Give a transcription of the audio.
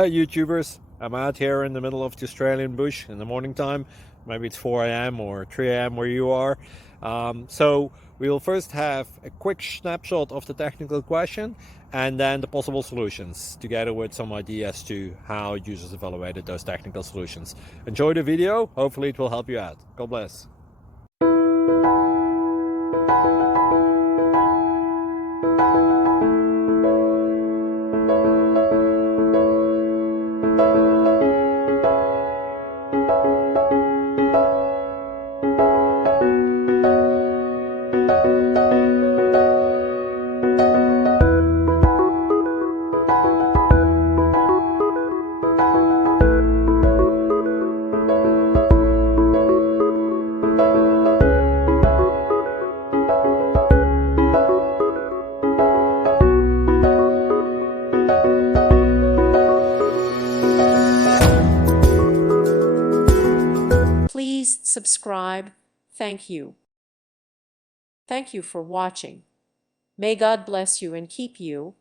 Hey YouTubers, I'm out here in the middle of the Australian bush in the morning time. Maybe it's 4 a.m. or 3 a.m. where you are. So we'll first have a quick snapshot of the technical question and then the possible solutions, together with some ideas to how users evaluated those technical solutions. Enjoy the video, hopefully it will help you out. God bless. Please subscribe. Thank you. Thank you for watching. May God bless you and keep you.